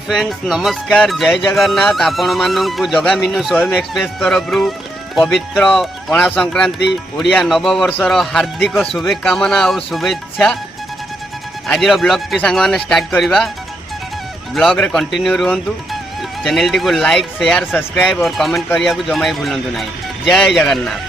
फ्रेंड्स नमस्कार जय जगन्नाथ आपण मानू जगा मीनू स्वयं एक्सप्रेस तरफ पवित्र पणा संक्रांति ओडिया नववर्षर हार्दिक शुभकामना और शुभेच्छा। आज ब्लॉग टी सांग मैंने स्टार्ट करवा ब्लॉग रे कंटिन्यू रुहतु चैनल टी को लाइक शेयर सब्सक्राइब और कमेंट करिया को जमा भूलु ना। जय जगन्नाथ।